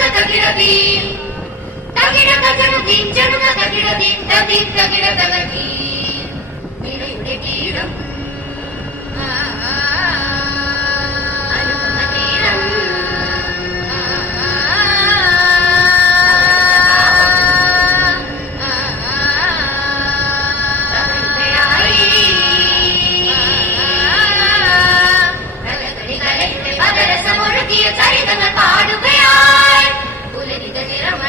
ತಗಿಬಿ ತಗಿರ ಜನಿಡದಿಂದ ತಗರದಿರೀರ ಸಮೃತಿಯ